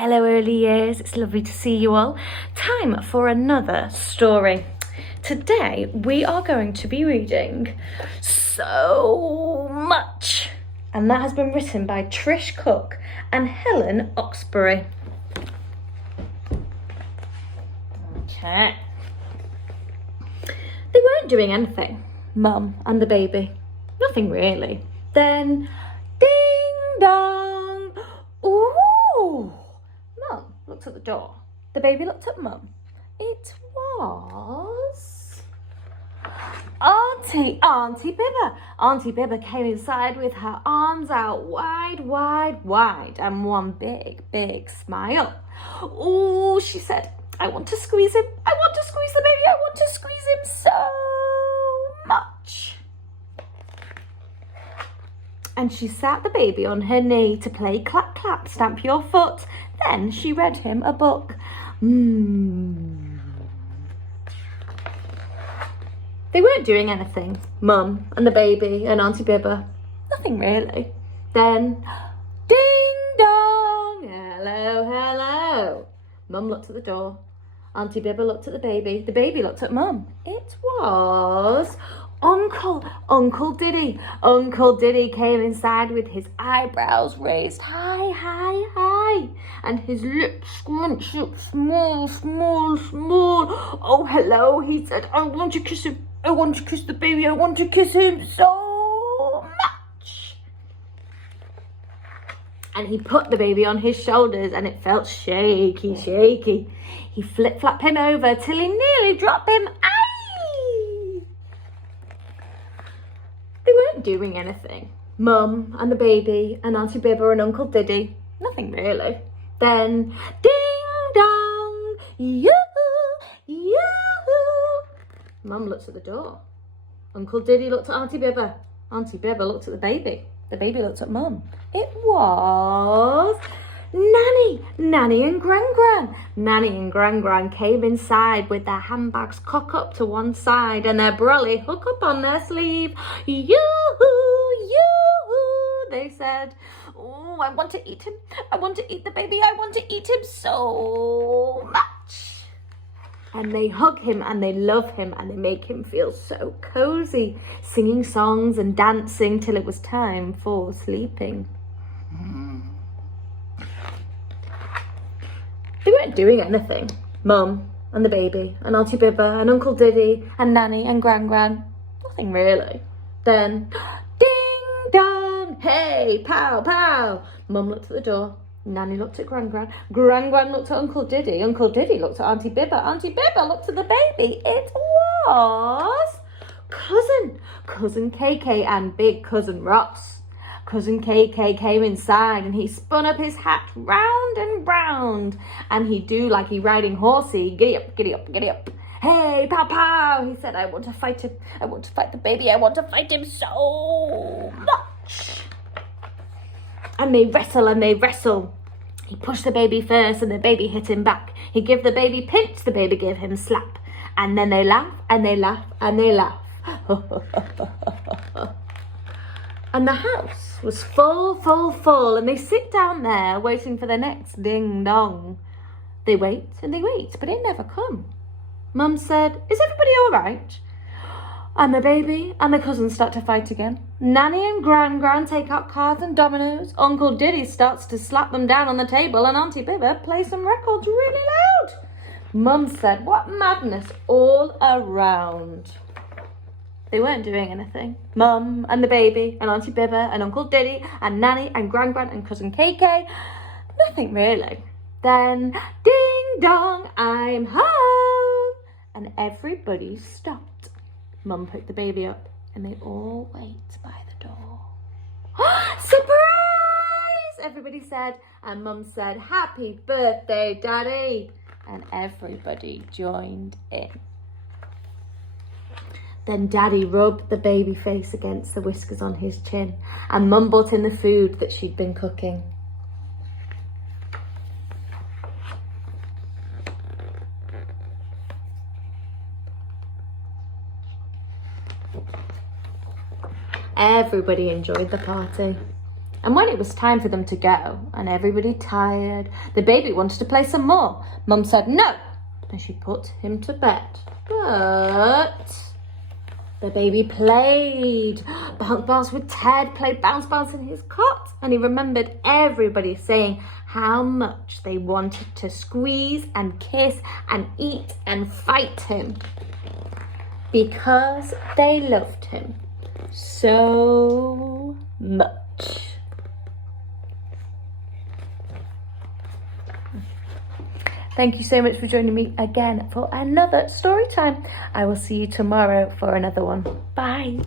Hello early years, it's lovely to see you all. Time for another story. Today we are going to be reading So Much, and that has been written by Trish, Cooke and Helen, Oxenbury. Okay. They weren't doing anything, Mum and the baby. Nothing really. Then, ding dong. Ooh! Mum looked at the door. The baby looked at Mum. It was Auntie Bibba. Auntie Bibba came inside with her arms out wide, and one big smile. Ooh, she said, I want to squeeze him. I want to squeeze the baby. I want to squeeze him so much. And she sat the baby on her knee to play clap, clap, stamp your foot. Then she read him a book. They weren't doing anything, Mum and the baby and Auntie Bibba. Nothing really. Then, ding dong, hello. Mum looked at the door. Auntie Bibba looked at the baby. The baby looked at Mum. It was Uncle Diddy. Uncle Diddy came inside with his eyebrows raised high, and his lips scrunched up small. Oh, hello, he said, I want to kiss him. I want to kiss the baby. I want to kiss him so much. And he put the baby on his shoulders and it felt shaky. He flip-flopped him over till he nearly dropped him. Aye! They weren't doing anything. Mum and the baby and Auntie Bibba and Uncle Diddy. Nothing really. Then, ding dong, yoo-hoo. Mum looked at the door. Uncle Diddy looked at Auntie Bibba. Auntie Bibba looked at the baby. The baby looked at Mum. It was Nanny and Gran. Nanny and Gran came inside with their handbags cocked up to one side and their brolly hook up on their sleeve. Yoo-hoo, they said. Oh, I want to eat him. I want to eat the baby. I want to eat him so much. And they hug him and they love him and they make him feel so cozy, singing songs and dancing till it was time for sleeping. They weren't doing anything, Mum and the baby and Auntie Bibba and Uncle Diddy and Nanny and Gran. Nothing really. Then, ding dong, hey, pow. Mum looked at the door. Nanny looked at Gran. Gran looked at Uncle Diddy. Uncle Diddy looked at Auntie Bibba. Auntie Bibba looked at the baby. It was Cousin KK and Big Cousin Ross. Cousin KK came inside and he spun up his hat round and round. And he'd do like he riding horsey. Giddy up. Hey, pow. He said, I want to fight him. I want to fight the baby. I want to fight him so much. And they wrestle. He pushed the baby first and the baby hit him back. He gave the baby pinch, the baby gave him slap. And then they laugh. And the house was full, and they sit down there waiting for the next ding dong. They wait, but it never come. Mum said, is everybody all right? And the baby and the cousins start to fight again. Nanny and Gran take out cards and dominoes. Uncle Diddy starts to slap them down on the table and Auntie Bibba plays some records really loud. Mum said, what madness all around. They weren't doing anything. Mum and the baby and Auntie Bibba and Uncle Diddy and Nanny and Gran and Cousin KK. Nothing really. Then, ding dong, I'm home. And everybody stopped. Mum picked the baby up and they all wait by the door. Surprise! Everybody said, and Mum said, happy birthday, Daddy. And everybody joined in. Then Daddy rubbed the baby face against the whiskers on his chin and Mum brought in the food that she'd been cooking. Everybody enjoyed the party. And when it was time for them to go, and everybody tired, the baby wanted to play some more. Mum said no, and she put him to bed. But the baby played bounce bounce with Ted, played bounce bounce in his cot, and he remembered everybody saying how much they wanted to squeeze and kiss and eat and fight him because they loved him so much. Thank you so much for joining me again for another story time. I will see you tomorrow for another one. Bye.